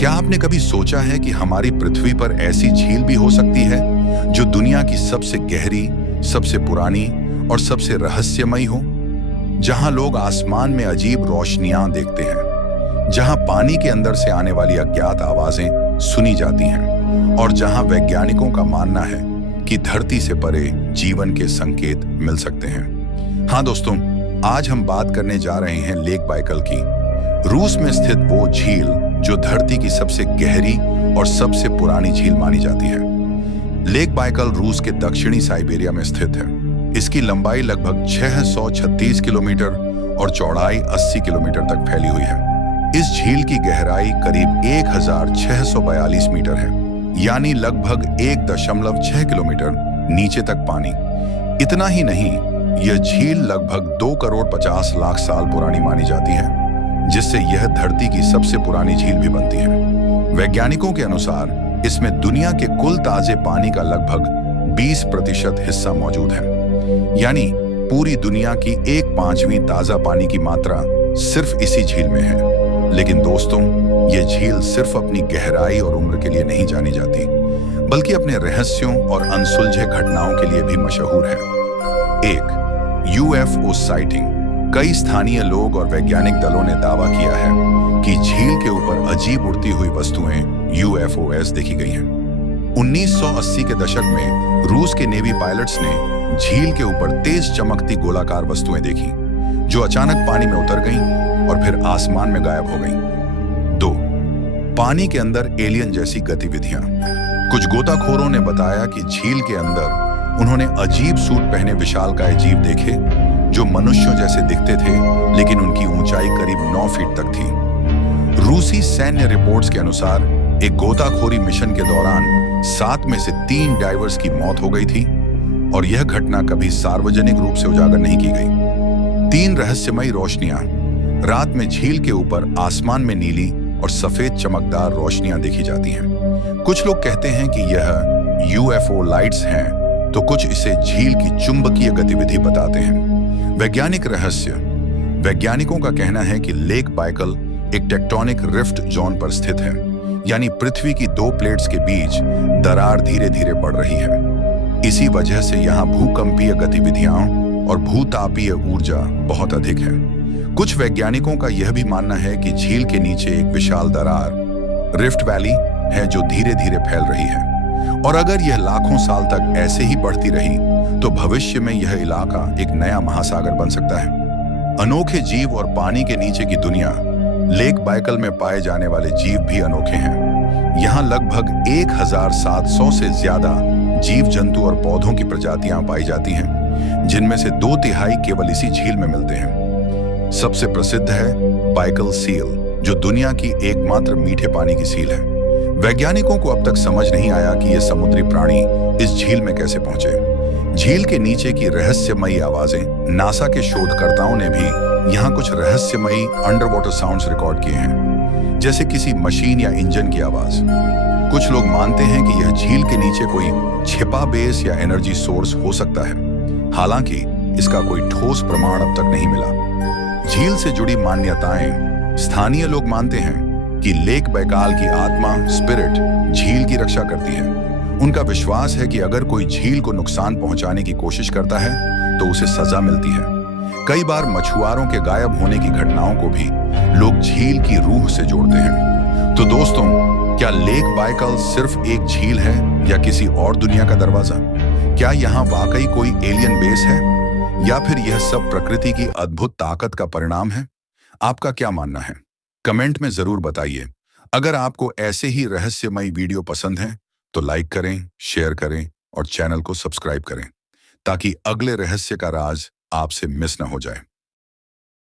क्या आपने कभी सोचा है कि हमारी पृथ्वी पर ऐसी झील भी हो सकती है जो दुनिया की सबसे गहरी, सबसे पुरानी और सबसे रहस्यमयी हो? जहां लोग आसमान में अजीब रोशनियां देखते हैं, जहां पानी के अंदर से आने वाली अज्ञात आवाजें सुनी जाती हैं और जहां वैज्ञानिकों का मानना है कि धरती से परे जीवन के संकेत मिल सकते हैं। हाँ दोस्तों, आज हम बात करने जा रहे हैं लेक बाइकल की, रूस में स्थित वो झील जो धरती की सबसे गहरी और सबसे पुरानी झील मानी जाती है। लेक बाइकल रूस के दक्षिणी साइबेरिया में स्थित है। इसकी लंबाई लगभग 636 किलोमीटर और चौड़ाई 80 किलोमीटर तक फैली हुई है। इस झील की गहराई करीब 1642 मीटर है, यानी लगभग 1.6 किलोमीटर नीचे तक पानी। इतना ही नहीं, यह झील लगभग 2 करोड़ 50 लाख साल पुरानी मानी जाती है, जिससे यह धरती की सबसे पुरानी झील भी बनती है। वैज्ञानिकों के अनुसार इसमें दुनिया के कुल ताजे पानी का लगभग 20% हिस्सा मौजूद है, यानी पूरी दुनिया की 1/5 ताजा पानी की मात्रा सिर्फ इसी झील में है। लेकिन दोस्तों, यह झील सिर्फ अपनी गहराई और उम्र के लिए नहीं जानी जाती, बल्कि अपने रहस्यों और अनसुलझे घटनाओं के लिए भी मशहूर है। 1. UFO sighting. कई स्थानीय लोग और वैज्ञानिक दलों ने दावा किया है कि झील के ऊपर अजीब उड़ती हुई वस्तुएं UFOs देखी गई हैं। 1980 के दशक में रूस के नेवी पायलट्स ने झील के ऊपर तेज चमकती गोलाकार वस्तुएं देखी, जो अचानक पानी में उतर गईं और फिर आसमान में गायब हो गईं। 2. पानी के अंदर एलियन जैसी गतिविधियां। कुछ गोताखोरों ने बताया कि झील के अंदर उन्होंने अजीब सूट पहने विशालकाय जीव देखे, जो मनुष्यों जैसे दिखते थे, लेकिन उनकी ऊंचाई करीब 9 फीट तक थी। रूसी सैन्य रिपोर्ट्स के अनुसार एक गोताखोरी मिशन के दौरान 7 में से 3 डाइवर्स की मौत हो गई थी और यह घटना कभी सार्वजनिक रूप से उजागर नहीं की गई। 3 रहस्यमयी रोशनियां। रात में झील के ऊपर आसमान में नीली और सफेद चमकदार रोशनियां देखी जाती हैं। कुछ लोग कहते हैं कि यह UFO लाइट्स हैं, तो कुछ इसे झील की चुंबकीय गतिविधि बताते हैं। वैज्ञानिक रहस्य। वैज्ञानिकों का कहना है कि लेक बाइकल एक टेक्टोनिक रिफ्ट जोन पर स्थित है, यानी पृथ्वी की 2 प्लेट्स के बीच दरार धीरे धीरे बढ़ रही है। इसी वजह से यहाँ भूकंपीय गतिविधियां और भूतापीय ऊर्जा बहुत अधिक है। कुछ वैज्ञानिकों का यह भी मानना है कि झील के नीचे एक विशाल दरार, रिफ्ट वैली, है जो धीरे धीरे फैल रही है, और अगर यह लाखों साल तक ऐसे ही बढ़ती रही तो भविष्य में यह इलाका एक नया महासागर बन सकता है। अनोखे जीव और पानी के नीचे की दुनिया। लेक बाइकल में पाए जाने वाले जीव भी अनोखे हैं। यहाँ लगभग 1700 से ज्यादा जीव जंतु और पौधों की प्रजातियां पाई जाती हैं, जिनमें से 2/3 केवल इसी झील में मिलते हैं। सबसे प्रसिद्ध है बाइकल सील, जो दुनिया की एकमात्र मीठे पानी की सील है। वैज्ञानिकों को अब तक समझ नहीं आया कि ये समुद्री प्राणी इस झील में कैसे पहुंचे। झील के नीचे की रहस्यमयी आवाजें। नासा के शोधकर्ताओं ने भी यहाँ कुछ रहस्यमयी अंडर वाटर साउंड्स रिकॉर्ड किए हैं, जैसे किसी मशीन या इंजन की आवाज। कुछ लोग मानते हैं कि यह झील के नीचे कोई छिपा बेस या एनर्जी सोर्स हो सकता है, हालांकि इसका कोई ठोस प्रमाण अब तक नहीं मिला। झील से जुड़ी मान्यताएं। स्थानीय लोग मानते हैं कि लेक बाइकल की आत्मा, स्पिरिट, झील की रक्षा करती है। उनका विश्वास है कि अगर कोई झील को नुकसान पहुंचाने की कोशिश करता है तो उसे सजा मिलती है। कई बार मछुआरों के गायब होने की घटनाओं को भी लोग झील की रूह से जोड़ते हैं। तो दोस्तों, क्या लेक बाइकल सिर्फ एक झील है या किसी और दुनिया का दरवाजा? क्या यहाँ वाकई कोई एलियन बेस है, या फिर यह सब प्रकृति की अद्भुत ताकत का परिणाम है? आपका क्या मानना है? कमेंट में जरूर बताइए। अगर आपको ऐसे ही रहस्यमयी वीडियो पसंद हैं तो लाइक करें, शेयर करें और चैनल को सब्सक्राइब करें, ताकि अगले रहस्य का राज आपसे मिस न हो जाए।